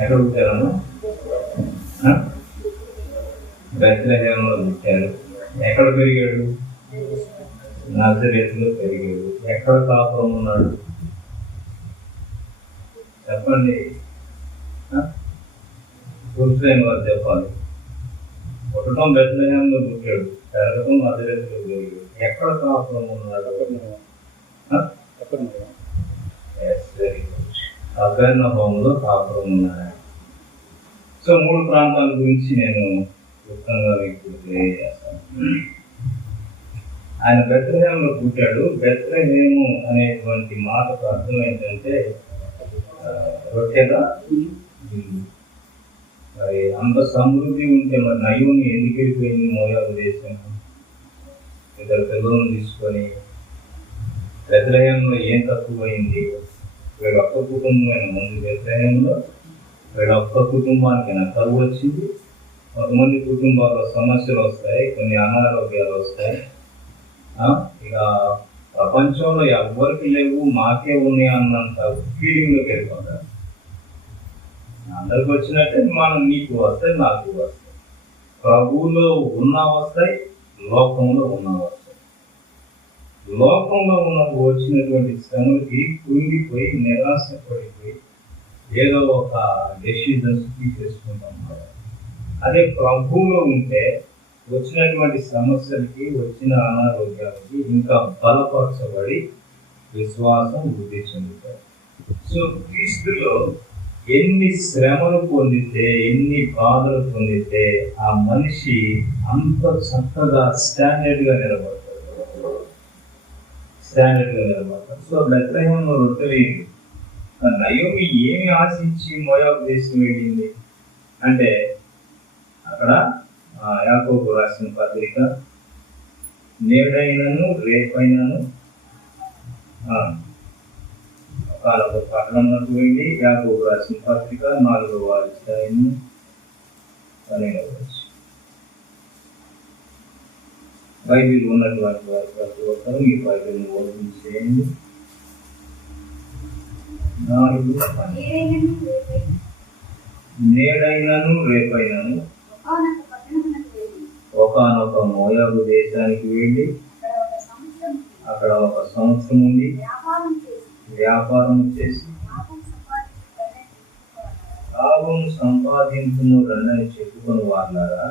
ఎక్కడ పుట్టారన్నా? బెత్లెహేములో పుట్టారు. ఎక్కడ పెరిగాడు? నజరేతులో పెరిగాడు. ఎక్కడ కాపురం ఉన్నాడు చెప్పండి, పురుషులైన వారు చెప్పాలి. పుట్టడం బెత్లెహేములో పుట్టాడు, పెరగడం నజరేతులో పెరిగాడు. ఎక్కడ కాపురం ఉన్నాడు? కపెర్నహూములో కాపురం ఉన్నాడు. సో 3 ప్రాంతాల గురించి నేను క్లుప్తంగా మీకు తెలియజేస్తాను. ఆయన బెత్లెహేములో పుట్టాడు. బెత్లెహేము అనేటువంటి మాటకు అర్థం ఏంటంటే రొట్టెల ఇల్లు. మరి అంత సమృద్ధి ఉంటే మరి నయోమి ఎందుకు వెళ్ళిపోయింది మోయాబు దేశం? 2 పిల్లలను తీసుకొని బెత్లెహేములో ఏం తక్కువైంది? వీళ్ళ ఒక్క కుటుంబమైన ముందు బెత్లెహేములో వీళ్ళ ఒక్క కుటుంబానికి కరువు వచ్చింది. కొంతమంది కుటుంబాల్లో సమస్యలు వస్తాయి, కొన్ని అనారోగ్యాలు వస్తాయి. ఇక ప్రపంచంలో ఎవ్వరికి లేవు, మాకే ఉన్నాయి అన్నంత ఫీలింగ్లోకి వెళ్ళిపోతారు. అందరికి వచ్చినట్టే నీకు వస్తాయి, నాకు వస్తాయి. ప్రభువులో ఉన్నా వస్తాయి, లోకంలో ఉన్నా వస్తాయి. లోకంలో ఉన్నప్పుడు వచ్చినటువంటి శ్రమలకి కుంగిపోయి నిరాశ పడిపోయి ఏదో ఒక డెసిషన్స్ తీసేసుకుంటాం. అదే ప్రభువులో ఉంటే వచ్చినటువంటి సమస్యలకి, వచ్చిన అనారోగ్యాలకి ఇంకా బలపరచబడి విశ్వాసం వృద్ధి చెందుతారు. సో క్రీస్తులో ఎన్ని శ్రమలు పొందితే, ఎన్ని బాధలు పొందితే ఆ మనిషి అంత చక్కగా స్టాండర్డ్గా నిలబడతాడు. సో బెత్లెహేములో రొట్టెలు నయోమి ఏమి ఆశించి మోయాబు దేశం వెళ్ళింది అంటే, అక్కడ యాకోబు రాసిన పత్రిక నేడైనను రేపైనను కాలపు పట్టణంలోకి వెళ్ళి యాకోబు రాసిన పత్రిక 4వ అధ్యాయము 12వ వచనం. బైబిల్ ఉన్నటువంటి వారి ప్రతి ఒక్కరు ఈ బైబిల్ని ఓపెన్ చేయండి. 4:12 నేడైనను రేపైనను ఒకానొక మోయాబు దేశానికి వెళ్ళి అక్కడ 1 సంవత్సరం ఉండి వ్యాపారం చేసి లాభం సంపాదించును రండని చెప్పుకొని వాళ్ళారా,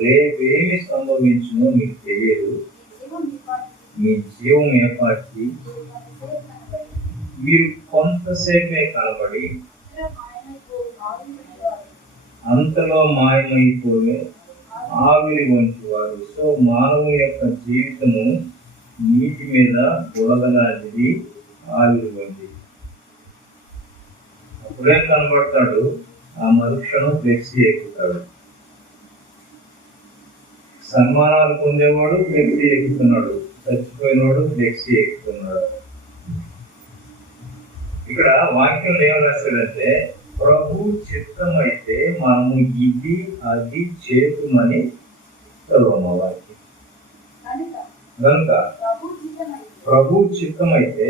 రేపేమి సంభవించునో మీకు తెలియదు. మీ జీవం ఏర్పాటి మీరు కొంతసేపే కనబడి అంతలో మాయమైపోయే ఆవిరి వంటి వారు. సో మానవుని యొక్క జీవితము నీటి మీద బుడగలాంటిది, ఆవిరి వంటి. అప్పుడేం కనబడతాడు? ఆ మరుక్షణం ఫ్లెక్సీ ఎక్కుతాడు. సన్మానాలు పొందేవాడు ఫ్లెక్సీ ఎక్కుతున్నాడు, చచ్చిపోయినవాడు ఫ్లెక్సీ ఎక్కుతున్నాడు. ఇక్కడ వాక్యం ఏమని రాశాడంటే, ప్రభు చిత్తం అయితే మనము ఇది అది చేతుమని చదవమ వాక్యం. కనుక ప్రభు చిత్తం అయితే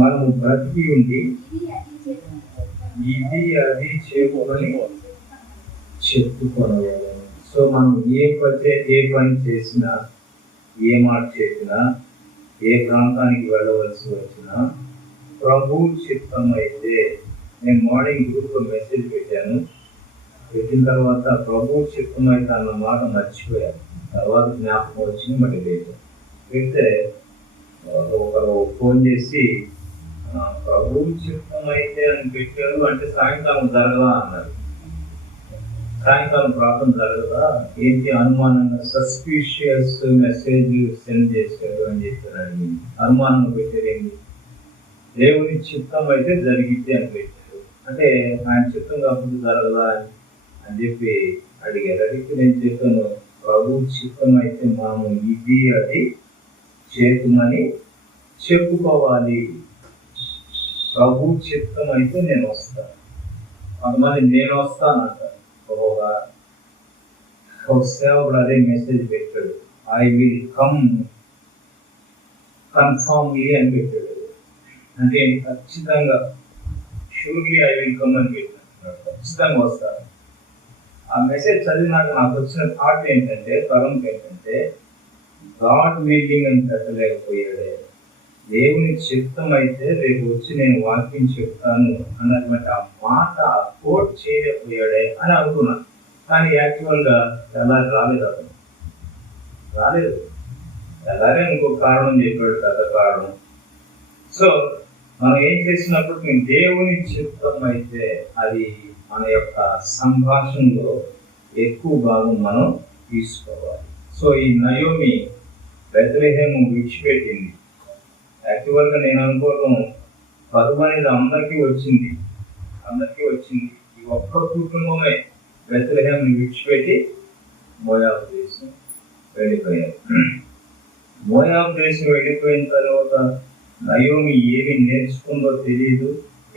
మనము బ్రతికి ఉండి ఇది అది చేతుమని చెప్పుకోవాలి. సో మనం ఏ పని చేసినా, ఏ మాట చేసినా, ఏ ప్రాంతానికి వెళ్ళవలసి వచ్చినా ప్రభు చిత్తం అయితే. నేను మార్నింగ్ గ్రూప్లో మెసేజ్ పెట్టాను. పెట్టిన తర్వాత ప్రభు చిత్తం అయితే అన్న మాట మర్చిపోయాను. తర్వాత జ్ఞాపకం వచ్చింది, మళ్ళీ లేదు. పెడితే ఒకరు ఫోన్ చేసి ప్రభు చిత్తం అయితే అని పెట్టారు అంటే సాయంకాలం జరగదా అన్నారు. సాయంకాలం ప్రార్థన జరగదా ఏంటి అనుమానంగా సస్పిషియస్ మెసేజ్ సెండ్ చేశారు అని చెప్పారు. అనుమానం పెట్టారేంటి? దేవుని చిత్తం అయితే జరిగితే అని పెట్టారు. అంటే ఆయన చిత్తం కాకపోతే జరగదా అని చెప్పి అడిగారు. అడిగితే నేను చెప్పాను, ప్రభు చిత్తం అయితే మనము ఇది అది చేతుమని చెప్పుకోవాలి. ప్రభు చిత్తం అయితే నేను వస్తాను. కొంతమంది నేను వస్తానంటారు. ఒక సేవకుడు అదే మెసేజ్ పెట్టాడు, ఐ విల్ కమ్ కన్ఫామ్లీ అని పెట్టాడు. అంటే ఖచ్చితంగా షూర్లీ ఐ విల్ కమ్ అని పెట్టినట్టున్నాడు. ఖచ్చితంగా వస్తాను. ఆ మెసేజ్ చదివినాక నాకు వచ్చిన థాట్ ఏంటంటే, తలంపు ఏంటంటే, గాడ్ విల్లింగ్ అని పెట్టలేకపోయాడే, దేవుని చిత్తం అయితే రేపు వచ్చి నేను వాక్యం చెప్తాను అన్నటువంటి ఆ మాట కోట్ చేయలేకపోయాడే అని అనుకున్నాను. కానీ యాక్చువల్గా ఎలా రాలేదు, అతను రాలేదు. అలాగే ఇంకొక కారణం చెప్పాడు, పెద్ద కారణం. సో మనం ఏం చేసినప్పుడు దేవుని చిత్తం అయితే అది మన యొక్క సంభాషణలో ఎక్కువ భాగం మనం తీసుకోవాలి. సో ఈ నయోమి బెత్లెహేము విడిచిపెట్టింది. యాక్చువల్గా నేను అనుకోవడం పరువు అనేది అందరికీ వచ్చింది. ఈ ఒక్క కుటుంబమే బెత్లెహేముని విడిచిపెట్టి మోయాబు దేశం వెళ్ళిపోయారు. మోయాబు దేశం వెళ్ళిపోయిన తర్వాత నయోమి ఏమి నేర్చుకుందో తెలియదు,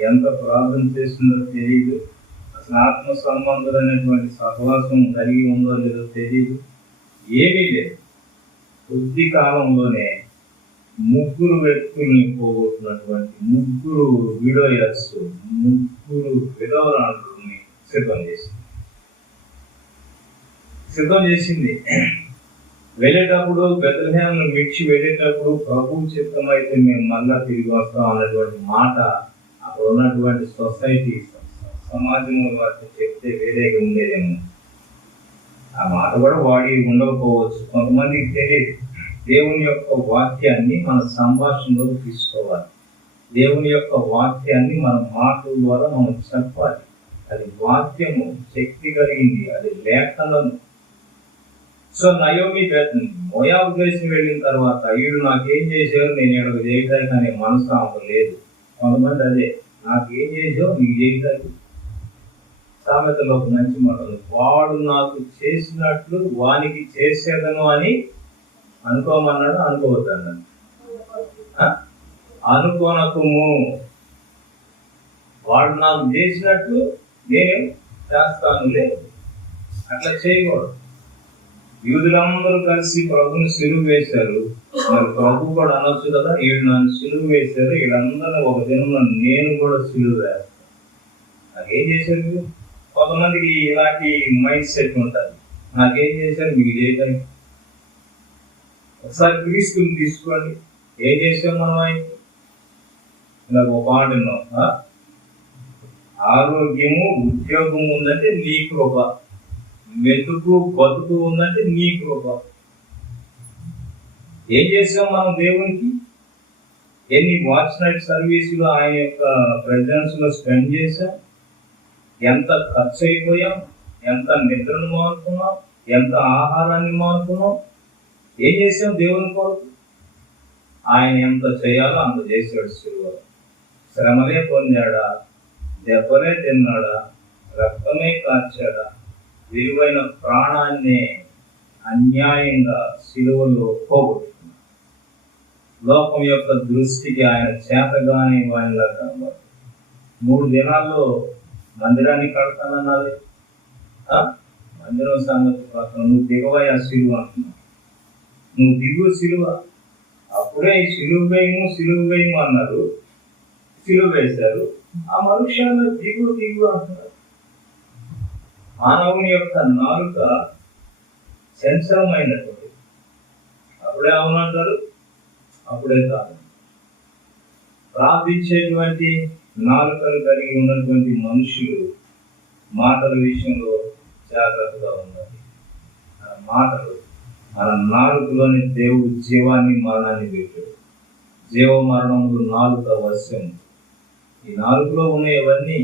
ఎంత ప్రార్థన చేసిందో తెలియదు, అసలు ఆత్మ సంబంధులైనటువంటి సహవాసం కలిగి ఉందో లేదో తెలియదు, ఏమీ లేదు. కొద్ది కాలంలోనే 3 వ్యక్తుల్ని పోగొట్టినటువంటి 3 విడోయర్స్, 3 విధవరాళ్ళని సిద్ధం చేసింది. వెళ్ళేటప్పుడు బెత్లెహేమును విడిచి వెళ్ళేటప్పుడు ప్రభువు చిత్తం అయితే మేము మళ్ళా తిరిగి వస్తాం అన్నటువంటి మాట అక్కడ ఉన్నటువంటి సొసైటీ, సమాజం వారికి చెప్తే వేరేగా ఉండేదేమో. ఆ మాట కూడా వాడి ఉండకపోవచ్చు, కొంతమందికి తెలియదు. దేవుని యొక్క వాక్యాన్ని మన సంభాషణలో తీసుకోవాలి. దేవుని యొక్క వాక్యాన్ని మన మాటల ద్వారా మనం చెప్పాలి. అది వాక్యము శక్తి కలిగింది, అది లేఖనము. సో నయోమి మోయాబు దేశం వెళ్ళిన తర్వాత వీడు నాకేం చేశారు, నేను ఇక్కడ చేయటానికి అనే మనసు ఆమె లేదు. కొంతమంది అదే, నాకేం చేసావు నీకు చేయటానికి. సామెతలో ఒక మంచి మాటలు, వాడు నాకు చేసినట్లు వానికి చేసేదను అని అనుకోమన్నాడు, అనుకోవద్దన్నాడు. అనుకోనకుము, వాడు నాకు చేసినట్లు నేను చేస్తాను లేదు, అట్లా చేయకూడదు. యూదులందరూ కలిసి ప్రభుని సిలువ వేశారు, మరి ప్రభు కూడా అనొచ్చు కదా, వీడు నన్ను సిలువ వేశారు, వీళ్ళందరూ ఒక దినంలో నేను కూడా సిలువ వేస్తాను. నాకేం చేశారు? కొంతమందికి ఇలాంటి మైండ్ సెట్ ఉంటుంది, నాకేం చేశారు మీకు చేయడానికి. ఒకసారి క్రీస్తుని తీసుకోండి, ఏం చేసాం మనం ఆయనకి? ఇలా ఒక పాట విన్నాం, ఆరోగ్యము ఉద్యోగం ఉందంటే నీ కృప, మెతుకు బతుకు ఉందంటే నీ కృప. ఏం చేసాం మనం దేవునికి? ఎన్ని వాచ్ నైట్ సర్వీసులు ఆయన యొక్క ప్రెజెన్స్ లో స్పెండ్ చేసాం, ఎంత ఖర్చు అయిపోయాం, ఎంత నిద్రను మానుకున్నాం, ఎంత ఆహారాన్ని మానుకున్నాం. ఏం చేసాం దేవుని కొరకు? ఆయన ఎంత చేయాలో అంత చేశాడు. సిలువలో శ్రమలే పొందాడా, దెబ్బలే తిన్నాడా, రక్తమే కార్చాడా, విలువైన ప్రాణాన్ని అన్యాయంగా సిలువలో పోగొట్టుకున్నాడు. లోకం యొక్క దృష్టికి ఆయన చేతగానే వాయిలా కనబడు. 3 దినాల్లో మందిరాన్ని కడతానన్నది. మందిరం సంగతి పక్కన, నువ్వు దిగవయ్యా సిలువ అంటున్నావు, నువ్వు దిగు సిలువ. అప్పుడే సిలువ వేయము అన్నారు, సిలువ వేశారు. ఆ మనుష్యాలు దిగు అంటున్నారు. మానవుని యొక్క నాలుక చంచలమైనటువంటి, అప్పుడే అవునంటారు, అప్పుడే కాదు. ప్రార్థించేటువంటి నాలుకలు కలిగి ఉన్నటువంటి మనుషులు మాటల విషయంలో జాగ్రత్తగా ఉండాలి. మాటలు, మన నాలుకలోని దేవుడు జీవాన్ని మరణాన్ని పెట్టాడు. జీవ మరణములు నాలుక వశ్యం. ఈ నాలుగులో ఉన్నవన్నీ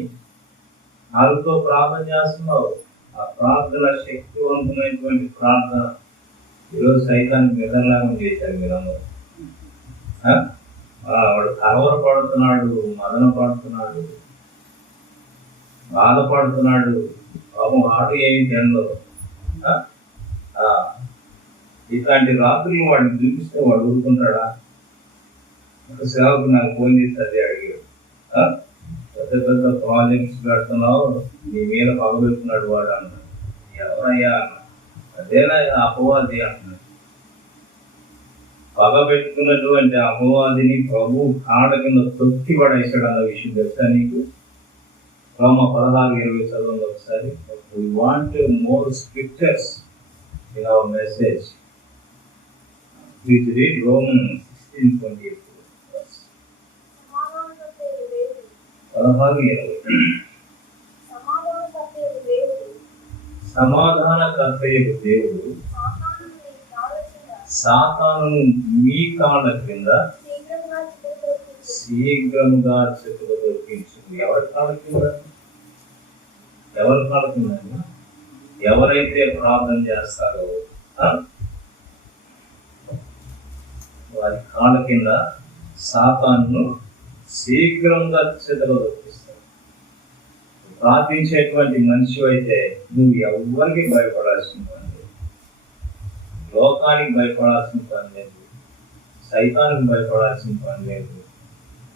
నాలుగుతో ప్రార్థన చేస్తున్నావు. ఆ ప్రార్థన శక్తివంతమైనటువంటి ప్రార్థన ఈరోజు సైతాన్ని నిద్రలాగం చేశారు మీరందరూ. వాడు కలవరపడుతున్నాడు, మదన పడుతున్నాడు, బాధపడుతున్నాడు, పాపం ఆడు ఏమి తినడు. ఇట్లాంటి రాత్రులు వాడిని చూపిస్తే వాడు ఊరుకుంటాడా? ఒక సేవకు నాకు ఫోన్ చేసి అదే అడిగాడు, పెద్ద ప్రాజెక్ట్స్ పెడుతున్నావు, నీ మీద పగబెడుతున్నాడు వాడు అన్నాడు. ఎవరయ్యా అన్న, అదేనా అపవాది అంటున్నాడు. పగబెట్టుకున్నటువంటి అపవాదిని ప్రభు కాళ్ళ కింద తొక్కి పడేసాడు అన్న విషయం తెలుసా నీకు? రోమ 16:20 చదవండి ఒకసారి. We want more scriptures in our message. Please read Romans 16:28. 16:20. సమాధానకర్తయగు దేవుడు సాతానును మీ కాళ్ళ క్రింద శీఘ్రముగా చెట్టుకు దొరికించింది. ఎవరి కాళ్ళ కింద? ఎవరి కాళ్ళ కింద? ఎవరైతే ప్రార్థన చేస్తారో వారి కాళ్ళ కింద సాతానును శీఘ్రంగా చెట్టుకు దొరికిస్తారు. ప్రార్థించేటువంటి మనిషి అయితే నువ్వు ఎవరికి భయపడాల్సిన పని లేదు, లోకానికి భయపడాల్సిన పని లేదు, సైతానికి భయపడాల్సిన పని లేదు,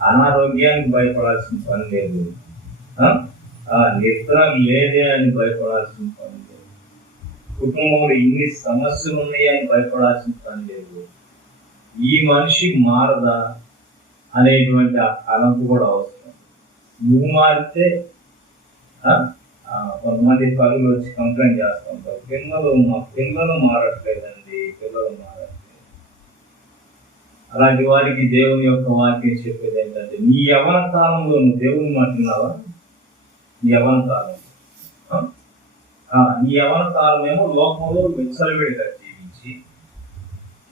అనారోగ్యానికి భయపడాల్సిన పని లేదు, నిద్ర లేదే అని భయపడాల్సిన పని లేదు, కుటుంబంలో ఇన్ని సమస్యలు ఉన్నాయని భయపడాల్సిన పని లేదు. ఈ మనిషి మారదా అనేటువంటి ఆ తలంపు కూడా అవసరం. నువ్వు మారితే కొంతమంది పనులు వచ్చి కంప్లైంట్ చేస్తుంటారు, మా పిల్లలు మారట్లేదండి, పిల్లలు మారట్లేదు. అలాంటి వారికి దేవుని యొక్క వాక్యం చెప్పేది ఏంటంటే, నీ యవ్వన కాలంలో నువ్వు దేవుని మాట్లాడినావా? నీ యవ్వన కాలం నీ యవ్వన కాలమేమో లోకంలో విచ్చలవిడిగా జీవించి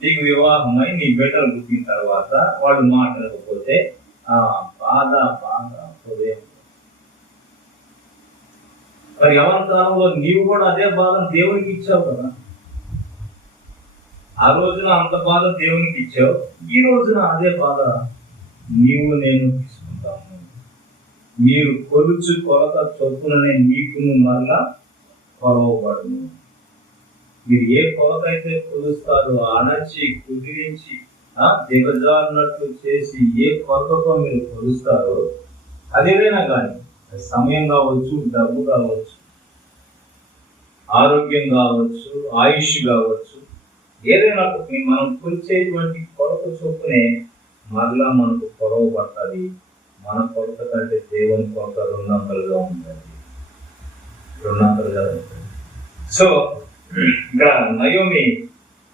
నీకు వివాహమై నీ బిడ్డలు పుట్టిన తర్వాత వాళ్ళు మాట్లాడకపోతే బాధ హృదయం. మరి యవ్వన కాలంలో నీవు కూడా అదే బాధను దేవునికి ఇచ్చావు కదా. ఆ రోజున అంత బాధ దేవునికి ఇచ్చావు, ఈ రోజున అదే బాధ నీవు నేను తీసుకుంటాము. మీరు కొలుచు కొలత చొప్పుననే నీకును మరలా కొలవబడును. మీరు ఏ కొలత అయితే కొలుస్తారో అణచి కుదిరించి దిగజారినట్లు చేసి ఏ కొలతతో మీరు కొలుస్తారో అదేదైనా కానీ, సమయం కావచ్చు, డబ్బు కావచ్చు, ఆరోగ్యం కావచ్చు, ఆయుష్ కావచ్చు, ఏదైనా మనం కొలిచేటువంటి కొలత చొప్పునే మరలా మనకు కొలవ పడుతుంది. మన కొలత కంటే దేవుని కొలత 200గా ఉంటుంది, 200గా ఉంటుంది. సో ఇక్కడ నయోమి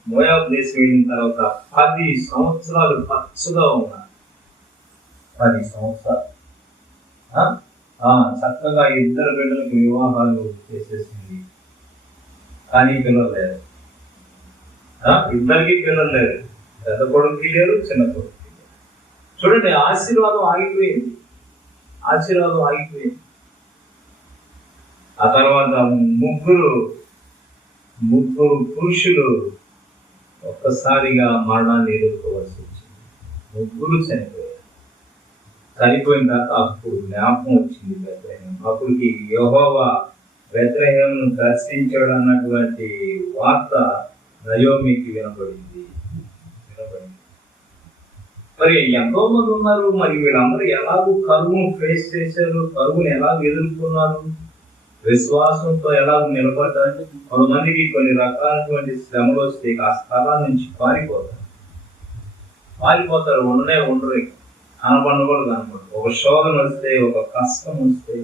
మోయాబు దేశం వెళ్ళిన తర్వాత 10 సంవత్సరాలు పచ్చగా ఉన్నారు. 10 సంవత్సరాలు చక్కగా 2 బిడ్డలకు వివాహాలు చేసేసింది. కానీ పిల్లలు లేరు, 2కి పిల్లలు లేరు, పెద్ద కొడుకుకి లేరు, చిన్న కొడుకుకి లేరు. చూడండి, ఆశీర్వాదం ఆగిపోయింది. ఆ తర్వాత ముగ్గురు పురుషులు ఒక్కసారిగా మరణాన్ని ఎదుర్కోవాల్సి వచ్చింది. ముగ్గురు చనిపోయిన తర్వాత అప్పుడు జ్ఞాపకం వచ్చింది బెత్లెహేము. అప్పటికి యెహోవా బెత్లెహేమును దర్శించాడు అన్నటువంటి వార్త నయోమికి వినబడింది. మరి ఎంతో మంది ఉన్నారు, మరి వీళ్ళందరూ ఎలాగూ కరువును ఫేస్ చేశారు, కరువును ఎలాగ ఎదుర్కొన్నారు, విశ్వాసంతో ఎలా నిలబడ్డారు. కొంతమందికి కొన్ని రకాలైనటువంటి శ్రమలు వస్తే ఆ స్థలాల నుంచి పారిపోతారు, ఉండరు, కనపడకూడదు. ఒక శోధన వస్తే, ఒక కష్టం వస్తే,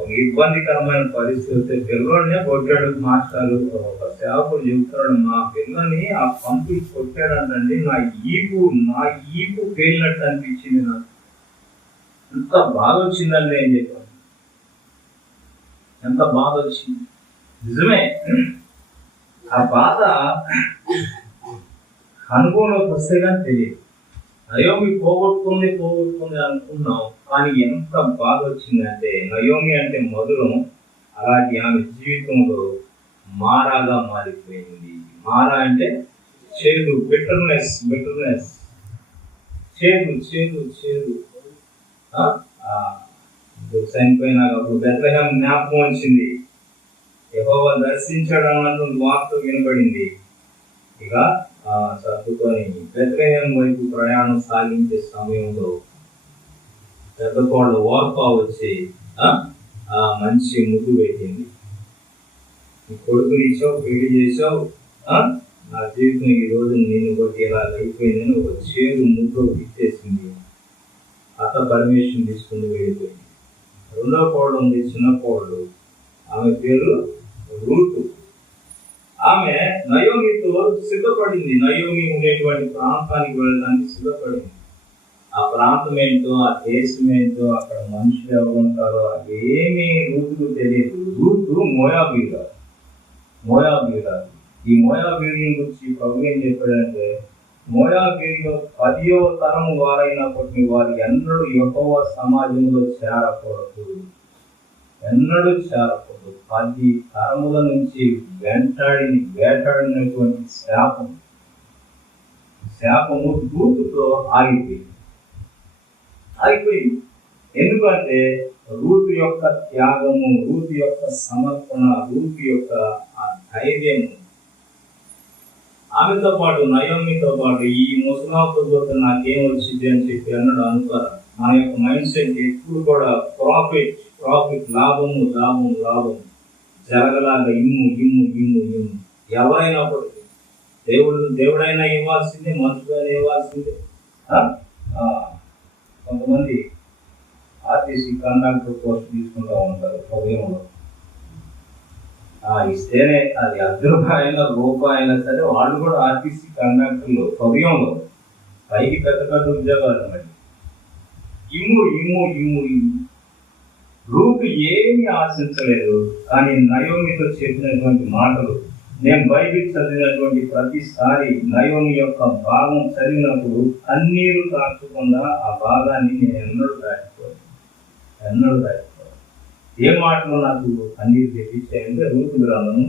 ఒక ఇబ్బందికరమైన పరిస్థితి వస్తే, పిల్లల్నే కొట్టాడు మాస్టారు. ఒక సేవకుడు చెబుతాడు, మా పిల్లని ఆ పంపి కొట్టాడంటండి, నా ఈపు పేలినట్టు అనిపించింది, నాకు ఎంత బాధ వచ్చిందండి అని చెప్పాను. ఎంత బాధ వచ్చింది. నిజమే, ఆ బాధ అనుభవంలోకి వస్తే కానీ తెలియదు. నయోమి పోగొట్టుకుంది అనుకున్నాం, కానీ ఎంత బాధ వచ్చిందంటే, నయోమి అంటే మధురం, అలాంటి ఆమె జీవితంలో మారాగా మారిపోయింది. మారా అంటే చేదు, బిటర్నెస్, చేదు. చనిపోయినాక బెత్లెహేము జ్ఞాపకం వచ్చింది, యెహోవా దర్శించాడు అన్నటువంటి వార్త వినబడింది. ఇక సర్దుకొని బెత్లెహేము వైపు ప్రయాణం సాగించే సమయంలో పెద్ద కోడలు ఓర్పా వచ్చి మంచి ముద్దు పెట్టింది. నీ కొడుకుని ఇచ్చావు, పెళ్లి చేసావు, నా జీవితం ఈ రోజు నేను బట్టి ఇలా అయిపోయిందని ఒక చేదు ముద్దు ఇచ్చేసింది. అత్త పర్మిషన్ తీసుకుని వెళ్ళిపోయింది. రెండో కోడలు ఉంది, చిన్న కోడలు, ఆమె పేరు రూతు. ఆమె నయోమితో సిద్ధపడింది. నయోమి ఉండేటువంటి ప్రాంతానికి వెళ్ళడానికి సిద్ధపడింది. ఆ ప్రాంతం ఏంటో, ఆ దేశం ఏంటో, అక్కడ మనుషులు ఎవరు ఉంటారో అవేమీ రూతుకు తెలియదు. రూతు మోయాబీయురాలు. ఈ మోయాబీయుల గురించి ప్రభు ఏం చెప్పాడంటే, మోయాబీయులు 10వ తరము వారైనప్పటికీ వారు ఎన్నడూ యెహోవా సమాజంలో చేరకూడదు. 10 తరముల నుంచి వేటాడినటువంటి శాపము రూతుతో ఆగిపోయింది. ఎందుకంటే రూతు యొక్క త్యాగము, రూతు యొక్క సమర్పణ, రూతు యొక్క ఆ ధైర్యము. ఆమెతో పాటు నయోమితో పాటు ఈ ముసలాతో పోతే నాకేం వచ్చింది అని చెప్పి అన్నాడు అనుకోరా. మన యొక్క మైండ్ సెట్ ఎప్పుడు కూడా ప్రాఫిట్, లాభము జరగలాగా ఇమ్ము. ఎవరైనప్పటికీ దేవుడైనా ఇవ్వాల్సిందే, మనుషులైనా ఇవ్వాల్సిందే. కొంతమంది ఆర్టీసీ కండక్టర్ పోస్ట్ తీసుకుంటూ ఉంటారు ఉదయంలో. ఇస్తేనే అది ₹1 సరే, వాళ్ళు కూడా ఆర్టీసీ కండక్టర్లు ఉదయంలో పైకి పెద్ద ఉద్యోగాలు. మరి ఇమ్ము. రూతు ఏమీ ఆశించలేదు. కానీ నయోమితో చెప్పినటువంటి మాటలు, నేను బైబిల్ చదివినటువంటి ప్రతిసారి నయోమి యొక్క భాగం చదివినప్పుడు కన్నీరు కాచకుండా ఆ భాగాన్ని నేను ఎన్నడూ దాటిపోయాను. ఏ మాటలు నాకు కన్నీరు తెప్పించాయంటే రూతు గ్రంథము.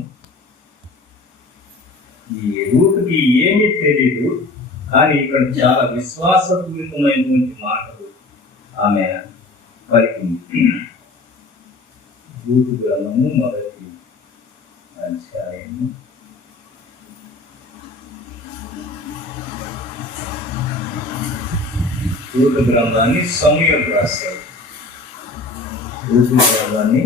ఈ రూతుకి ఏమీ తెలియదు, కానీ ఇక్కడ చాలా విశ్వాసపూరితమైనటువంటి మాటలు ఆమె పలికింది. రూతు గ్రంథము 1వ అధ్యాయము. రూతు గ్రంథాన్ని సమూయేలు రాశారు. రూతు గ్రంథాన్ని,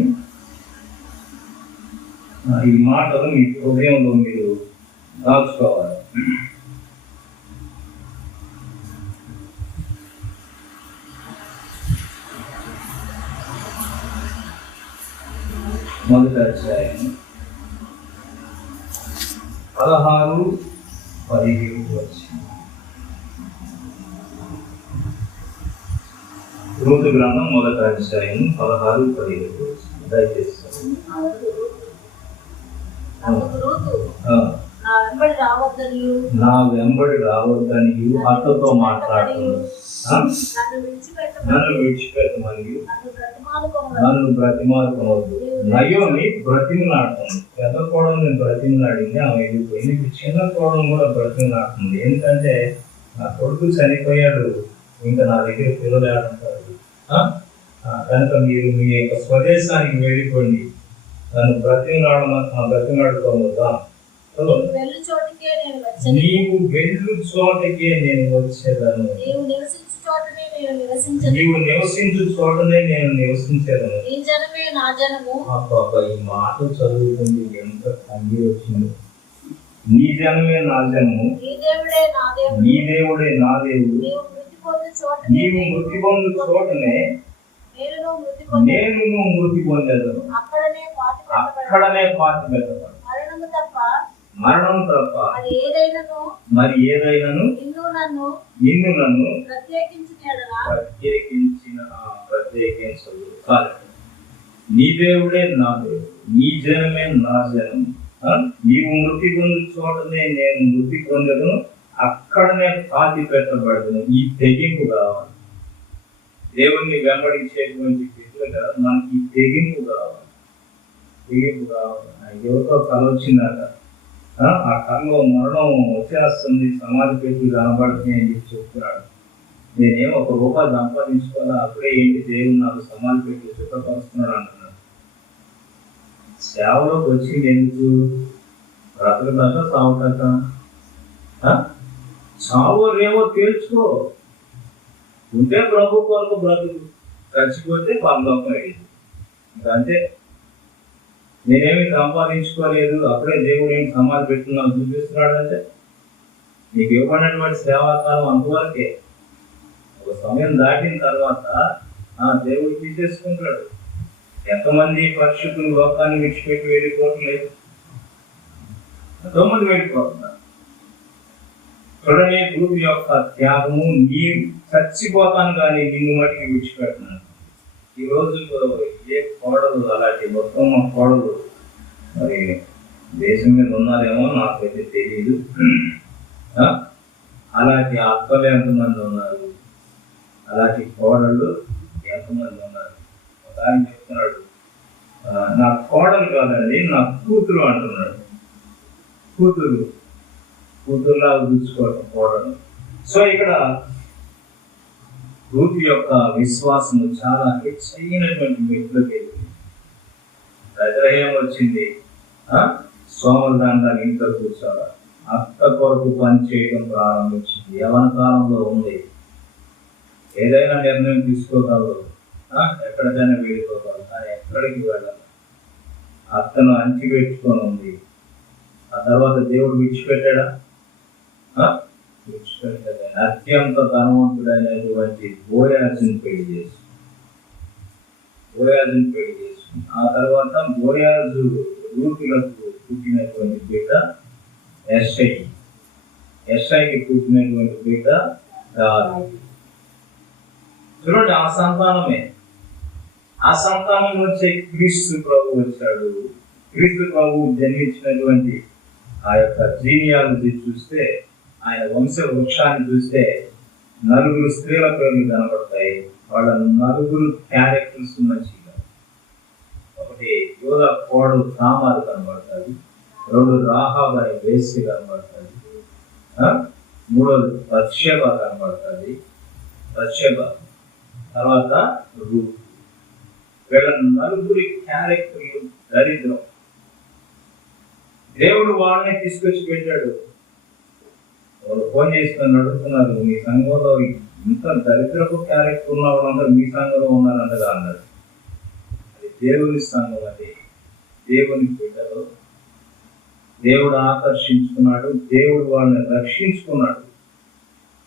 ఈ మాటలు మీ హృదయంలో మీరు దాచుకోవాలి. మొదటి అధ్యాయం 16-17 వచ్చింది. రూతు గ్రంథం 1వ అధ్యాయం 16-17 వచ్చింది. దయచేసి నా వెంబడి రావద్దని అత్తతో మాట్లాడుతున్నాను. నన్ను విడిచిపెట్టమని నన్ను బ్రతిమాలుకోవద్దు. నయోమి బ్రతిమలాడుతుంది. పెద్ద కోడలు నేను బ్రతిమలాడింది, ఆమె వెళ్ళిపోయింది. ఇప్పుడు చిన్న కోడలు కూడా బ్రతిమలాడుతుంది. ఎందుకంటే నా కొడుకు చనిపోయాడు, ఇంకా నా దగ్గర పిల్లలు ఆడుంటారు కనుక మీరు మీ యొక్క స్వదేశానికి వెళ్ళిపోండి, నన్ను బ్రతిమలాడుకోవద్దా? నీవు వెళ్ళు చోటకే నేను వచ్చేదను, నీవు నివసించు చోటనే నేను నివసించేదను. ఈ మాట చదువుతుంది ఎంత కంగి వచ్చింది. నీ జనమే నా జనము, నీ దేవుడే నా దేవుడు. నీవు మృతి పొందు చోటనే నేను మృతి పొందేదను, అక్కడనే పాతి పెట్టబడు. మరణం తప్ప మరి ఏదైనాను నిన్ను నన్ను ప్రత్యేకించదు కాదు. నీ దేవుడే నా దేవుడు, నీ జనమే నా జనం. నీవు మృతి పొందు చోటనే నేను మృతి పొందను, అక్కడనే పాతి పెట్టబడదును. ఈ తెగింపు కావాలి. దేవుణ్ణి వెంబడించేటువంటి బిడ్డలుగా మనకి తెగింపు కావాలి. ఎవరితో కళ వచ్చిందాక ఆ కళలో మరణం వచ్చేస్తుంది, సమాధి పెట్టి కనబడుతుంది అని చెప్పి చెప్తున్నాడు. నేనేమో ₹1 సంపాదించుకోవాలా, అప్పుడే ఏంటి దేవుడు నాకు సమాధి పెట్టి చుట్టపరుస్తున్నాడు అంటున్నాడు. సేవలోకి వచ్చింది ఎందుకు? బ్రతకదాక సాగుతాక చావు రేవో తేల్చుకో. ఉంటే ప్రభు కొరకు బ్రతుకు, చచ్చిపోతే పరలోకం అయ్యింది. ఇంకంతే. నేనేమి సంపాదించుకోలేదు, అప్పుడే దేవుడు ఏమి సమాధి పెట్టుకున్నాను చూపిస్తున్నాడు అంటే నీకు ఇవ్వబడినటువంటి సేవాకాలం అంతవరకే. ఒక సమయం దాటిన తర్వాత దేవుడు తీసేసుకుంటాడు. ఎంతమంది పరిశుద్ధులు లోకాన్ని విడిచిపెట్టి వెళ్ళిపోవట్లేదు? ఎంతోమంది వెళ్ళిపోతున్నారు. చూడని భూమి యొక్క త్యాగము, నీ చచ్చిపోతాను కానీ నిన్ను మట్టికి విడిచిపెట్టినాను. ఈ రోజుల్లో ఏ కోడలు అలాంటి ఉత్తమ కోడలు మరి దేశం మీద ఉన్నారేమో నాకైతే తెలియదు. అలాంటి అక్కలు ఎంతమంది ఉన్నారు, అలాంటి కోడళ్ళు ఎంతమంది ఉన్నారు? ఒక ఆయన చెప్తున్నాడు, నా కోడలు కాదండి నా కూతురు అంటున్నాడు. కూతురులా చూసుకోవటం కోడలు. సో ఇక్కడ రూతు యొక్క విశ్వాసము చాలా హెచ్చైనటువంటి వ్యక్తులకి బెత్లెహేము వచ్చింది. సోమరదాండాన్ని ఇంట్లో కూర్చోాల, అత్త కొరకు పనిచేయడం ప్రారంభించింది. యవన కాలంలో ఉంది, ఏదైనా నిర్ణయం తీసుకోగలరు, ఎక్కడికైనా వెళ్ళిపోగలరు, కానీ ఎక్కడికి వెళ్ళాలి? అత్తను అంచిపెట్టుకొని ఉంది. ఆ తర్వాత దేవుడు విడిచిపెట్టాడా? విడిచిపెట్టాడు. అత్యంత ధనవంతుడైనటువంటి బోయాజుని పెళ్లి చేసుకుంది. ఆ తర్వాత బోయాజు రూతులకు పుట్టినటువంటి బిడ్డ యెష్షయికి పుట్టినటువంటి బిడ్డ దావీదు. చూడండి, ఆ సంతానం నుంచే క్రీస్తు ప్రభు వచ్చాడు. క్రీస్తు ప్రభు జన్మించినటువంటి ఆ యొక్క జీనియాలజీ చూస్తే, ఆయన వంశ వృక్షాన్ని చూస్తే నలుగురు స్త్రీల పేర్లు కనబడతాయి. వాళ్ళ నలుగురు క్యారెక్టర్స్ మంచిగా, ఒకటి యోధ కోడలు తామారు కనబడతాడు, రెండు రాహాబు అనే వేశ్య కనబడతాడు, మూడోది బత్షెబ కనబడుతుంది, తర్వాత రూతు. వీళ్ళ నలుగురి క్యారెక్టర్లు దరిద్రం. దేవుడు వాళ్ళని తీసుకొచ్చి పెట్టాడు. వాళ్ళు ఫోన్ చేసుకొని అడుగుతున్నారు, మీ సంఘంలో ఇంత దరిద్రపు క్యారెక్టర్ ఉన్న వాళ్ళందరూ మీ సంఘంలో ఉన్నారంటగా అన్నాడు. అది దేవుని సంఘం, అది దేవుని బిడ్డలు. దేవుడు ఆకర్షించుకున్నాడు, దేవుడు వాళ్ళని రక్షించుకున్నాడు.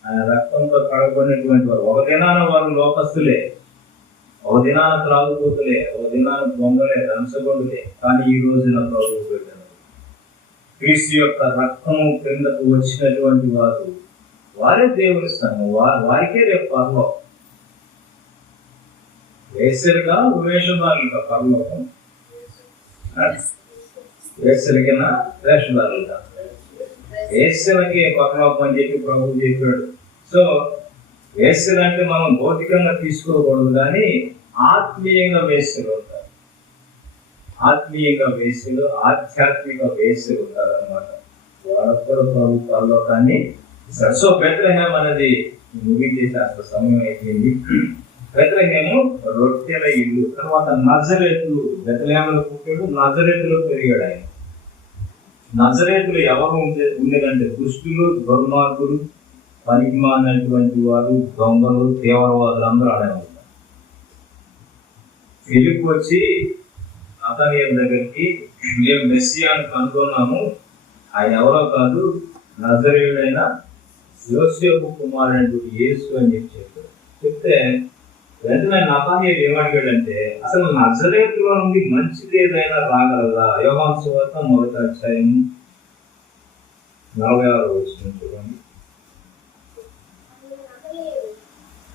ఆయన రక్తంతో కడగబడినటువంటి వారు ఒక దినాన వారు లోకస్తులే, ఒక దినాన త్రాగుపోతులే, ఒక దినాన దొంగలే, రంచగొండులే. కానీ ఈ రోజున ప్రభువు బిడ్డలు, క్రీస్తు యొక్క రక్తము క్రిందకు వచ్చినటువంటి వారు, వారే దేవుని సంఘం. వారికే రేపు పరలోకం. వేసరిగా వేషధారులుగా పరలోకం, వేసరిగిన వేషధారులుగా. వేసలకి పరలోకం అని చెప్పి ప్రభువు చెప్పాడు. సో వేసలు అంటే మనం భౌతికంగా తీసుకోకూడదు, కానీ ఆత్మీయంగా వేసలు ఉంటారు. ఆత్మీయంగా వేసలు, ఆధ్యాత్మిక వేసలు ఉంటారు అన్నమాట. వాళ్ళప్పుడు ప్రభు పరలోకాన్ని. సో బెత్లెహేం అనేది ముగించేసి అంత సమయం అయిపోయింది. బెత్లెహేము రొట్టెల ఇల్లు. తర్వాత నజరేతులు, బెత్లెహేములో పుట్టాడు, నజరేతులో పెరిగాడు ఆయన. నజరేతులు ఎవరు ఉండేదంటే దుష్టులు, దుర్మార్గులు, పనికిమాలినటువంటి వారు, దొంగలు, తీవ్రవాదులు అందరూ ఆడే ఉంటారు. ఫిలిప్ వచ్చి నతనయేలు దగ్గరికి, మేము మెస్సియాను కనుగొన్నాము, ఆయన ఎవరో కాదు, నజరేయుడైన యోసేపు కుమారుడు యేసు అని చెప్పాడు. చెప్తే వెంటనే నతనయేలు ఏమడిగాడంటే, అసలు నజరేతులో నుండి మంచిది ఏదైనా రాగలదా? యోహాను సువార్త 1వ అధ్యాయం 46వ వచనం చూడండి.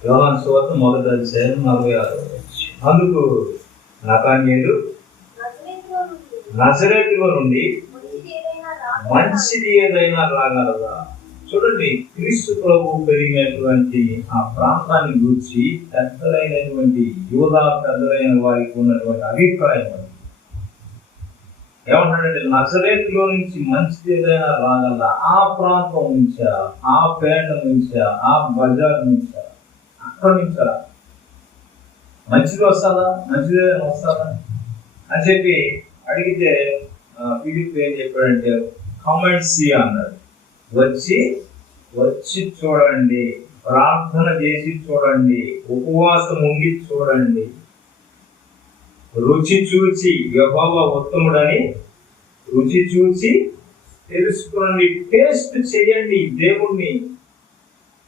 యోహాను సువార్త 1వ అధ్యాయం 46వ వచనం. అందుకు నతనయేలు, నజరేతులో నుండి మంచిది ఏదైనా రాగలదా? చూడండి, క్రీస్తు ప్రభువు పెరిగినటువంటి ఆ ప్రాంతాన్ని గురించి పెద్దలైనటువంటి యూదా పెద్దలైన వారికి ఉన్నటువంటి అభిప్రాయం ఏమంటాడంటే, నజరేతులో నుంచి మంచిది ఏదైనా రాగలదా? ఆ ప్రాంతం నుంచా, ఆ పేట నుంచా, ఆ బజార్ నుంచా, అక్కడి నుంచా మంచిది వస్తుందా, మంచిది ఏదైనా వస్తుందా అని చెప్పి అడిగితే ఫిలిప్ ఏం చెప్పాడంటే, కమెంట్ సి అన్నాడు. వచ్చి చూడండి, ప్రార్థన చేసి చూడండి, ఉపవాసం ఉండి చూడండి, రుచి చూచి యెహోవా ఉత్తముడని రుచి చూచి తెలుసుకోండి. టేస్ట్ చేయండి దేవుణ్ణి.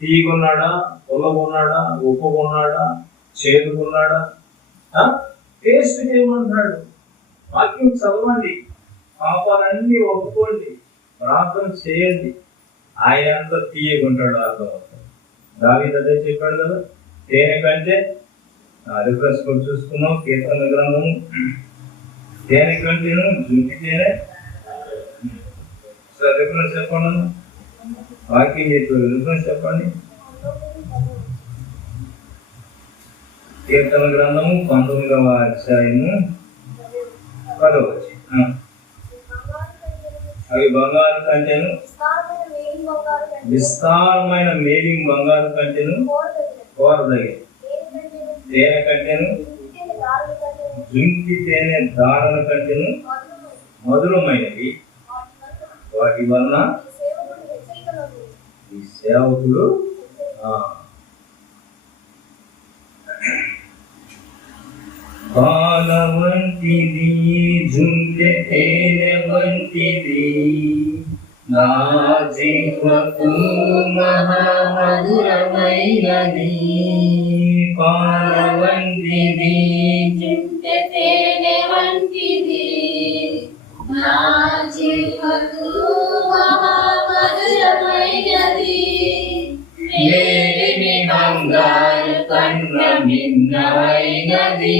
తీయగున్నాడా, పుల్లగున్నాడా, ఉప్పుగున్నాడా, చేదుగున్నాడా, టేస్ట్ చేయమంటున్నాడు. వాక్యం చదవండి, పాపాలన్నీ ఒప్పుకోండి, ప్రార్థన చేయండి, ఆయన అంతా తీయకుంటాడు. అర్థమవుతుంది. దావీదు అదే చెప్పాడు కదా, తేనె కంటే రిఫరెన్స్ కూడా చూసుకున్నాం కీర్తన గ్రంథము, తేనె కంటేను జుంటి తేనె. సార్ రిఫరెన్స్ చెప్పండి, వాక్యం చెప్పారు, రిఫరెన్స్ చెప్పండి. కీర్తన గ్రంథము 19వ అధ్యాయము 10వ వచనం. అవి బంగారు కంటేను, విస్తారమైన మేలిం బంగారు కంటేను కోరదగిన, తేనె కంటేను జుంటి తేనె దారణ కంటేను మధురమైనవి. వాటి వలన ఈ సేవకులు పాల వంటిది, జుంటె తేనె వంటిది, నా జీవకు మహామధురమైనది. పాల వంటిది, జుంటె తేనె వంటిది, నా జీవకు మహామధురమైనది. మేలిమి బంగారు కన్నా మిన్నమైనది,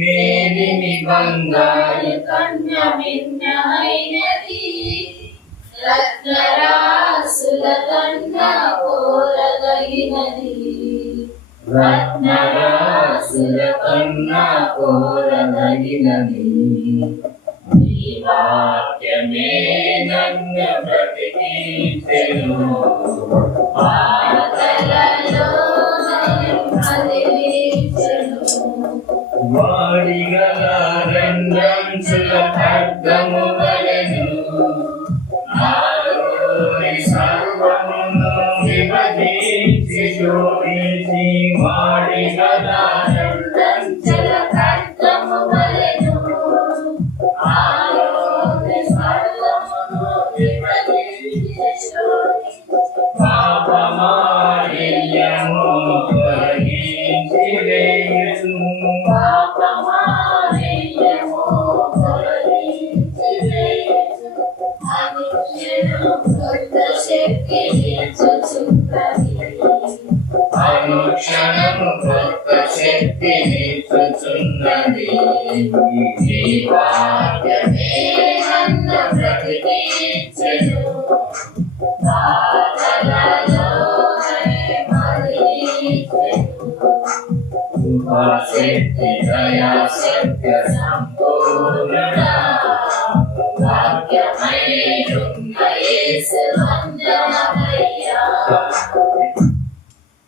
మేలిమి బంగారు కన్నా మిన్నమైనది. రత్నరాసుల కన్నా కోరదగినది, రత్నరాసుల కన్నా కోరదగినది. ఈ వాక్యమే నన్ను బ్రతికించెను, పాతలలో నన్ను కదిలించెను. వాడిగల రెండంచుల ఖడ్గము వలెను, నాలోని సర్వమును విభజించి జోడించి. వాడిగల రెండంచుల ఖడ్గము వలెను, నాలోని సర్వమును విభజించి జోడించి. పాపమాలిన్యము తొలగించి వేయును, పాపమాలిన్యము తొలగించి వేయును. అనుక్షణం కొత్త శక్తినిచ్చుచున్నది, అనుక్షణము కొత్త శక్తినిచ్చుచున్నది. ఈ వాక్యమే నన్ను బ్రతికించెను, పాతలలో నన్ను కదిలించెను. కృపాశక్తి దయా సత్య సంపూర్ణుడా, వాక్యమయున్న యేసు వందనమయ్యా.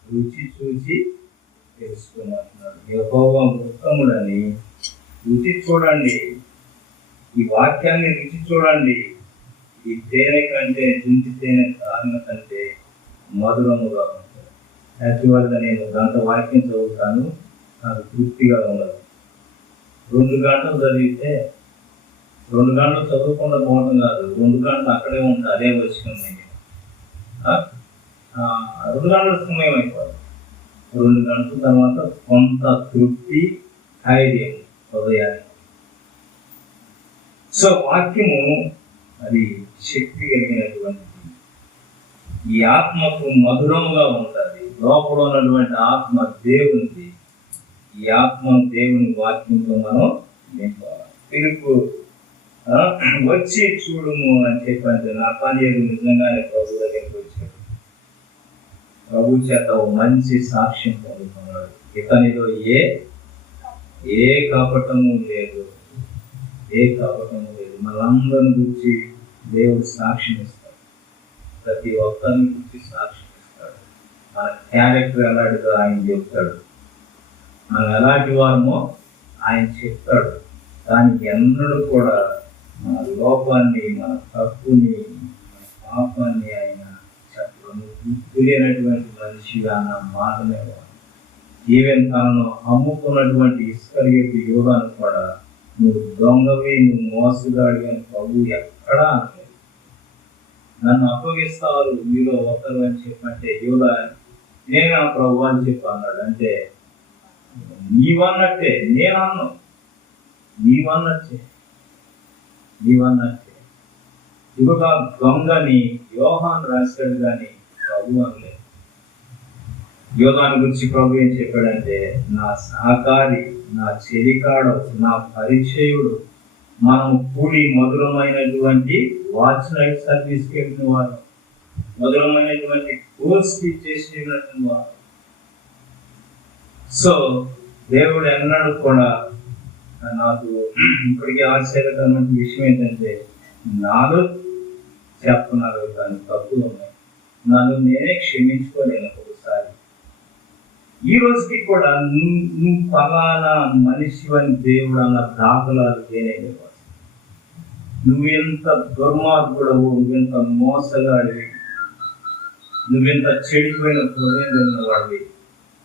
రుచి చూసి తెలుసుకున్నాడు. యెహోవా ఉత్తముడని రుచి చూడండి, ఈ వాక్యాన్ని రుచి చూడండి. ఈ తేనె కంటే, జుంటి తేనె దారుణ కంటే మధురముగా ఉంటుంది. యాక్చువల్గా నేను గంట వాక్యం చదువుతాను, నాకు తృప్తిగా ఉండదు. 2 గంటలు చదివితే 2 గంటలు చదువుకుండా పోవడం కాదు, 2 గంటలు అక్కడే ఉంటుంది, అదే వచ్చింది. 2 గంటల సమయం అయిపోతుంది. 2 గంటల తర్వాత కొంత తృప్తి, ధైర్యం హృదయానికి. సో వాక్యము అది శక్తి కలిగినటువంటిది. ఈ ఆత్మకు మధురముగా ఉంటుంది. లోపల ఉన్నటువంటి ఆత్మ దేవునిది. ఈ ఆత్మ దేవుని వాక్యంతో మనం నింపాలి. పిలుపు వచ్చి చూడుము అని చెప్పంటే నా పని నిజంగానే ప్రభు దగ్గరికి వచ్చాడు. ప్రభు చేత మంచి సాక్ష్యం పొందుతున్నాడు. ఇతనిలో ఏ కపటము లేదు, ఏ కపటము లేదు. మనందరిని గురించి దేవుడు సాక్ష్యం ఇస్తాడు, ప్రతి ఒక్కరిని గురించి సాక్ష్యం ఇస్తాడు. మన క్యారెక్టర్ ఎలాంటిదో ఆయన చెప్తాడు, మనం ఎలాంటి వారమో ఆయన చెప్తాడు. దానికి ఎన్నడూ కూడా మన లోపాన్ని, మన తప్పుని, మన పాపాన్ని ఆయన చెప్పడం. గుర్తు లేనటువంటి మనిషిగా నా మాటనేవాడు. ఈవెన్ తనను అమ్ముకున్నటువంటి ఇస్కరియోతు యూదాను కూడా నువ్వు దొంగవి, నువ్వు మోసగాడి అని ప్రభు ఎక్కడా అనలేదు. నన్ను అప్పగిస్తారు మీలో ఒకరు అని చెప్పంటే యూదా నేను ఆ ప్రభు అని చెప్పి అన్నాడు. అంటే నీవన్నట్టే నేను అన్నాను, నీవన్నట్టే. ఇదిగో దొంగని యోహాను రాశాడు కానీ ప్రభు అనలేదు. యోహాను గురించి ప్రభు ఏం చెప్పాడంటే, నా సహకారి, నా చెలికాడు, నా పరిచయుడు, మనం కూడి మధురమైనటువంటి వాచ్ నైట్ సర్వీస్కి వెళ్ళిన వారు, మధురమైనటువంటి కోర్స్కి చేసినటువంటి వారు. సో దేవుడు ఎన్నడూ కూడా నాకు ఇప్పటికీ ఆశ్చర్యకరమైన విషయం ఏంటంటే, నాలో చెప్తున్నారు కానీ తప్పులు ఉన్నాయి, నన్ను నేనే క్షమించుకోలేను ఒకసారి. ఈ రోజుకి కూడా నువ్వు ఫలానా మనిషి అని దేవుడు అన్న దాఖలాలు తేనే. నువ్వెంత దుర్మార్గుడవు, నువ్వెంత మోసగాడివి, నువ్వెంత చెడిపోయిన హృదయం వాడివి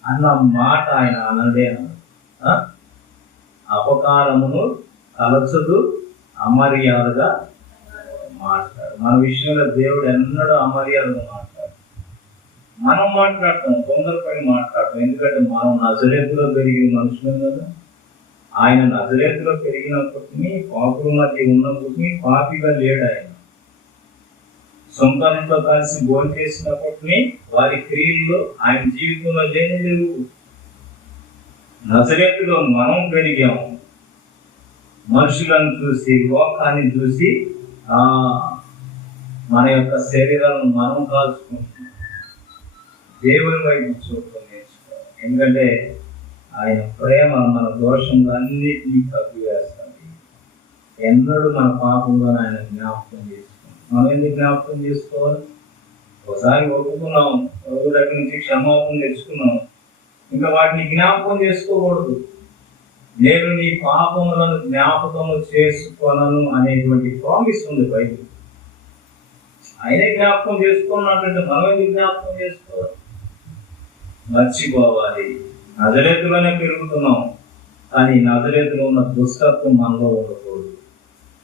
అన్న మాట ఆయన అనదే అన్నాడు. అపకారమును తలచదు, అమర్యాదగా మాట్లాడు. మన విషయంలో దేవుడు ఎన్నడూ అమర్యాదగా మాట్లాడు. మనం మాట్లాడతాం, తొందరపడి మాట్లాడతాం. ఎందుకంటే మనం నజరేతులో పెరిగిన మనుషులం కదా. ఆయన నజరేతులో పెరిగినప్పటికీ, పాపుల మధ్య ఉన్నప్పటికీ పాపిగా లేడు. ఆయన సొంతంతో కలిసి భోజనం చేసినప్పటికీ వారి క్రియల్లో ఆయన జీవితంలో లేవు. నజరేతులో మనం పెరిగాము. మనుషులను చూసి, లోకాన్ని చూసి మన యొక్క శరీరాలను మనం కాల్చుకుంటున్నాం. దేవుని వైపు చూడటం నేర్చుకోవాలి. ఎందుకంటే ఆయన ప్రేమ మన దోషములన్నిటినీ తప్పివేస్తుంది. ఎన్నడూ మన పాపంలో ఆయన జ్ఞాపకం చేసుకుంటాం. మనం ఎందుకు జ్ఞాపకం చేసుకోవాలి? ఒకసారి ఒప్పుకున్నాం, ఒక దగ్గర నుంచి క్షమాపణ తెచ్చుకున్నాం, ఇంకా వాటిని జ్ఞాపకం చేసుకోకూడదు. నేను నీ పాపములను జ్ఞాపకము చేసుకోనను అనేటువంటి ప్రామిస్ ఉంది బైబిల్. ఆయనే జ్ఞాపకం చేసుకున్నట్టు మనం ఎందుకు జ్ఞాపకం చేసుకోవాలి? మర్చిపోవాలి. నజరేతులోనే పెరుగుతున్నాం, కానీ నజరేతులో ఉన్న దుష్టత్వం మనలో ఉండకూడదు.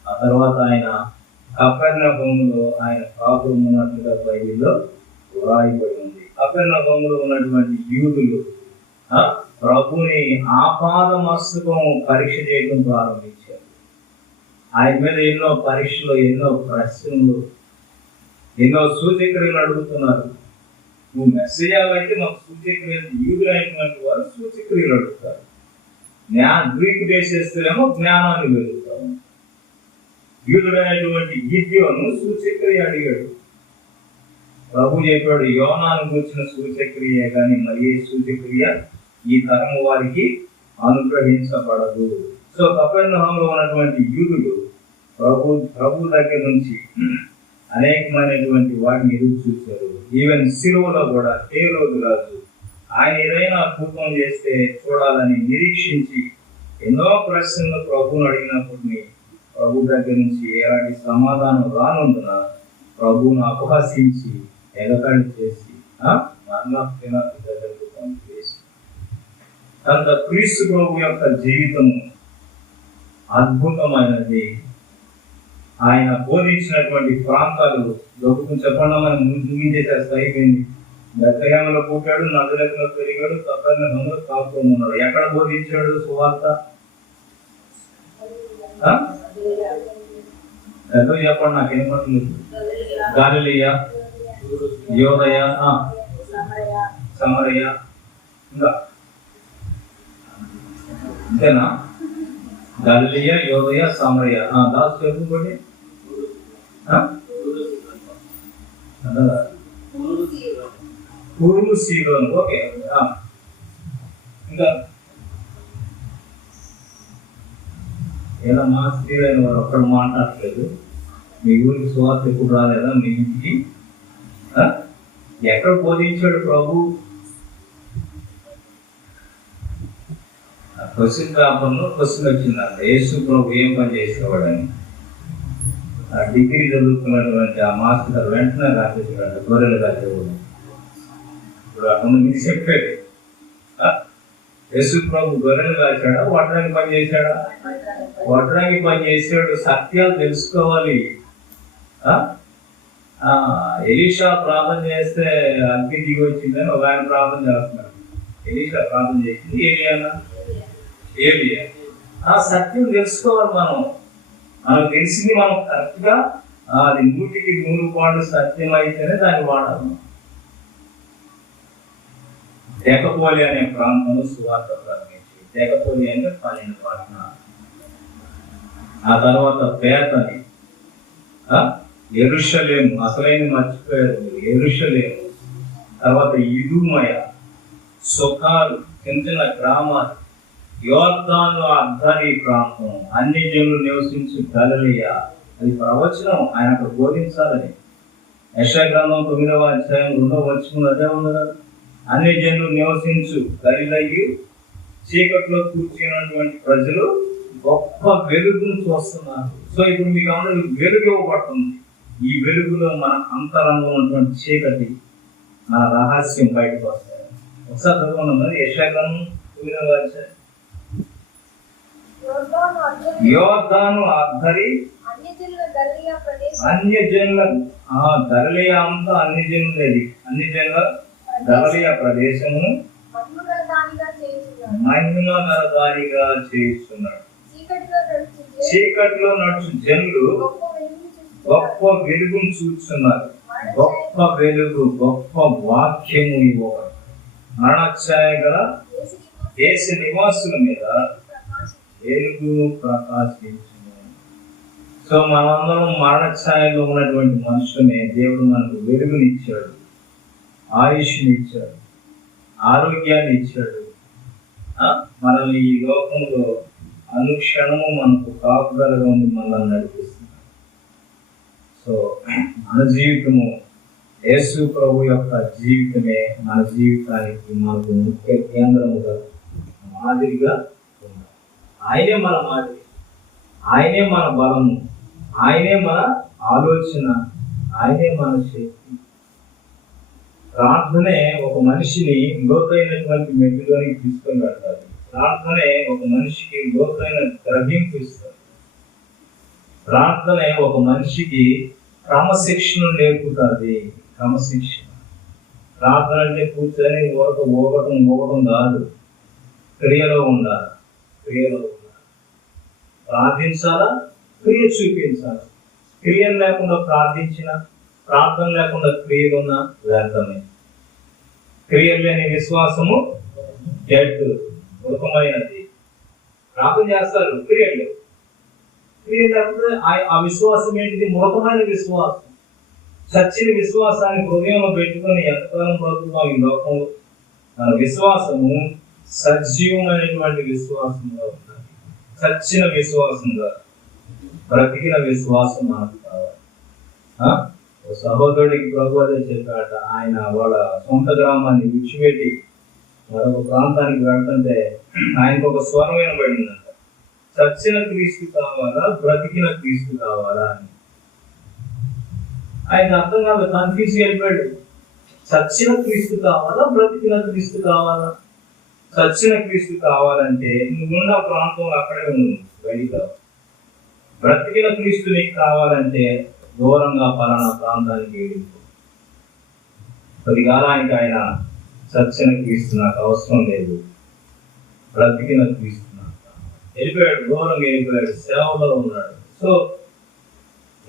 ఆ తర్వాత ఆయన కపెర్నహూములో ఆయన కాపురం ఉన్నట్లుగా బైబిల్లో వ్రాయబడి ఉంది. కపెర్నహూములో ఉన్నటువంటి యూదులు ప్రభుని ఆపాదమస్తకం పరీక్ష చేయడం ప్రారంభించారు. ఆయన మీద ఎన్నో పరీక్షలు, ఎన్నో ప్రశ్నలు, ఎన్నో సూచక్రియలు అడుగుతున్నారు. నువ్వు మెసేజ్ అయితే మాకు సూచక్రియలు, యూదులు అయినటువంటి వారు సూచక్రియలు అడుగుతారు. గ్రీక్ దేశస్తులేమో జ్ఞానాన్ని వెతుకుతాము. యూదుడైనటువంటి గిద్యోను సూచక్రియ అడిగాడు. ప్రభు చెప్పాడు, యోనాను గురించిన సూచక్రియ కానీ మరి ఏ సూచక్రియ ఈ తరము వారికి అనుగ్రహించబడదు. సో కపెర్నహూములో ఉన్నటువంటి యూదులు ప్రభు దగ్గర నుంచి అనేకమైనటువంటి వాటిని ఎదురు చూశారు. ఈవెన్ సిలువలో కూడా హేరోదు రాజు ఆయన ఏదైనా అద్భుతం చేస్తే చూడాలని నిరీక్షించి ఎన్నో ప్రశ్నలు ప్రభువును అడిగినప్పటినీ ప్రభు దగ్గర నుంచి ఎలాంటి సమాధానం రానందున ప్రభువును అపహసించి ఎగతాళి చేసి దగ్గరకు పంపివేసి, అంత క్రీస్తు ప్రభు యొక్క జీవితము అద్భుతమైనది. ఆయన బోధించినటువంటి ప్రాంతాలు దొరుకుని చెప్పడం మనం ముగించేసేస్తే అయిపోయింది. బెత్లెహేములో పుట్టాడు, నజరేతులో పెరిగాడు, కపెర్నహూములో కాపురం ఉన్నాడు. ఎక్కడ బోధించాడు సువార్త? ఏదో చెప్పండి, నాకేమట్లేదు. గలిలయ, యోదయ, సమరయ, ఇంకా అంతేనా? గలిలయ, యోదయ, సమరయ. దాసు చెప్పుకోండి. పూర్వ సీలోను. ఓకే. ఇంకా ఎలా మా స్త్రీలైన వారు ఒక్కడు మాట్లాడట్లేదు. మీ ఊరికి సువార్త ఎప్పుడు రాలేదా? మీ ఇంటికి ఎక్కడ బోధించాడు ప్రభు? క్వశ్చన్ పేపర్లో క్వశ్చన్ వచ్చిందంట, యేసు ప్రభు ఏం పని చేసేవాడని. ఆ డిగ్రీ చదువుకున్నటువంటి ఆ మాస్టర్ వెంటనే రాసేసాడంట, గొర్రెలు కాసేవాడు. ఇప్పుడు అక్కడ మీకు చెప్పేది, యేసు ప్రభు గొర్రెలు కాచాడా, వడ్రానికి పని చేశాడా? వడ్రానికి పని చేసాడు. సత్యాలు తెలుసుకోవాలి. ఎలీషా ప్రార్థన చేస్తే అగ్ని దిగి వచ్చిందని ఒక ఆయన ప్రార్థన చేస్తున్నాడు. ఎలీషా ప్రార్థన చేసింది ఏలియా. ఆ సత్యం తెలుసుకోవాలి మనకు తెలిసింది మనం కరెక్ట్గా అది 100% సత్యం అయితేనే దాన్ని వాడాలి. దేకపోలి అనే ప్రాంతంలో సువార్త ప్రారంభించి, దేకపోలి అంటే 12 పట్టణాలు. ఆ తర్వాత బేతని, యెరూషలేము, అసలైన మర్చిపోయారు యెరూషలేము, తర్వాత ఇదుమయ, సొకారు, చిన్న చిన్న గ్రామాలు, యోర్దాను అర్ధరి ప్రాంతం, అన్ని జనులు నివసించు గలిలయ. అది ప్రవచనం, ఆయన అక్కడ బోధించాలని. యెషయా గ్రంథం 9వ అధ్యాయం 2వ వచనంలో అదే ఉంది కదా, అన్ని జనులు నివసించు గలిలయ, చీకట్లో కూర్చున్నటువంటి ప్రజలు గొప్ప వెలుగును చూస్తున్నారు. సో ఇప్పుడు మీకు అందరూ వెలుగు ఇవ్వబడుతుంది. ఈ వెలుగులో మన అంతరంగంలో ఉన్నటువంటి చీకటి, మన రహస్యం బయటకు వస్తాయి. ఒకసారి చదువుకున్నది యెషయా గ్రంథం 9వ అధ్యాయం. యోర్దాను అర్ధరి అన్యజనుల గలిలయ అంతా అన్యజనులది, అన్యజనుల గలిలయ ప్రదేశము మహిమగలదానిగా చేస్తున్నాడు. చీకటిలో నడుచు జనులు గొప్ప వెలుగును చూస్తున్నారు. గొప్ప వెలుగు, గొప్ప వాక్యము ఇవ్వబడు. మరణఛాయ గల దేశ నివాసుల మీద వెలుగు ప్రకాశించును. సో మనందరం మరణఛాయలో ఉన్నటువంటి మనుషులనే దేవుడు మనకు వెలుగునిచ్చాడు, ఆయుష్ని ఇచ్చాడు, ఆరోగ్యాన్ని ఇచ్చాడు. మనల్ని ఈ లోకంలో అనుక్షణము మనకు కాపుదలగా ఉండి మనల్ని నడిపిస్తున్నాడు. సో మన జీవితము యేసు ప్రభు యొక్క జీవితమే మన జీవితానికి మనకు ముఖ్య కేంద్రముగా మాదిరిగా ఉన్నాడు. ఆయనే మన మాదిరి, ఆయనే మన బలము, ఆయనే మన ఆలోచన, ఆయనే మన శక్తి. ప్రార్థనే ఒక మనిషిని లోతైనటువంటి మెట్టులోనికి తీసుకొని వెళ్తారు. ప్రార్థనే ఒక మనిషికి లోతైన గ్రహింపు ఇస్తుంది. ప్రార్థనే ఒక మనిషికి క్రమశిక్షణ నేర్పుతుంది. క్రమశిక్షణ. ప్రార్థన అంటే కూర్చొని ఊగటం కాదు, క్రియలో ఉండాలి. ప్రార్థించాలా, క్రియ చూపించాలి. క్రియలు లేకుండా ప్రార్థించిన, ప్రార్థన లేకుండా క్రియలున్న వ్యర్థమే. క్రియలు లేని విశ్వాసము డెడ్, మృతమైనది. ప్రార్థన చేస్తారు, క్రియలు లేకపోతే ఆ విశ్వాసం ఏంటిది? మృతమైన విశ్వాసం. చచ్చిన విశ్వాసాన్ని హృదయంలో పెట్టుకొని ఎంతకాలం బ్రతుకుతాం ఈ లోకంలో? మన విశ్వాసము సజీవమైనటువంటి విశ్వాసంగా ఉండాలి. చచ్చిన విశ్వాసంగా, బ్రతికిన విశ్వాసం మనకు కావాలి. సహోదరుడికి ప్రభు అదే చెప్పాట. ఆయన వాళ్ళ సొంత గ్రామాన్ని విడిచిపెట్టి మరొక ప్రాంతానికి వెళ్తుంటే ఆయనకు ఒక స్వరం వినబడిందంట, చచ్చిన క్రీస్తు కావాలా, బ్రతికిన క్రీస్తు కావాలా అని. ఆయన అర్థం కాదు, కన్ఫ్యూజ్ అయిపోయాడు. చచ్చిన క్రీస్తు కావాలా, బ్రతికిన క్రీస్తు కావాలా? చచ్చిన క్రీస్తు కావాలంటే నువ్వున్న ప్రాంతంలో అక్కడే ఉంది, బయట. బ్రతికిన క్రీస్తు నీకు కావాలంటే దూరంగా పలానా ప్రాంతానికి వెళ్ళిపో. కొద్దిగాలానికి ఆయన చచ్చిన క్రీస్తు నాకు అవసరం లేదు, బ్రతికిన క్రీస్తు వెళ్ళిపోయాడు, దూరంగా వెళ్ళిపోయాడు, సేవలో ఉన్నాడు. సో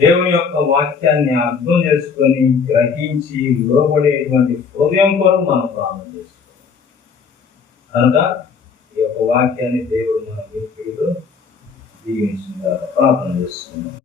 దేవుని యొక్క వాక్యాన్ని అర్థం చేసుకొని గ్రహించి లోబడేటువంటి హృదయం కొరకు మనం ప్రార్థన చేసుకోవాలి. కనుక ఈ యొక్క వాక్యాన్ని దేవుడు మన వినికిడిలో దీవించిన ప్రార్థన చేస్తున్నాం.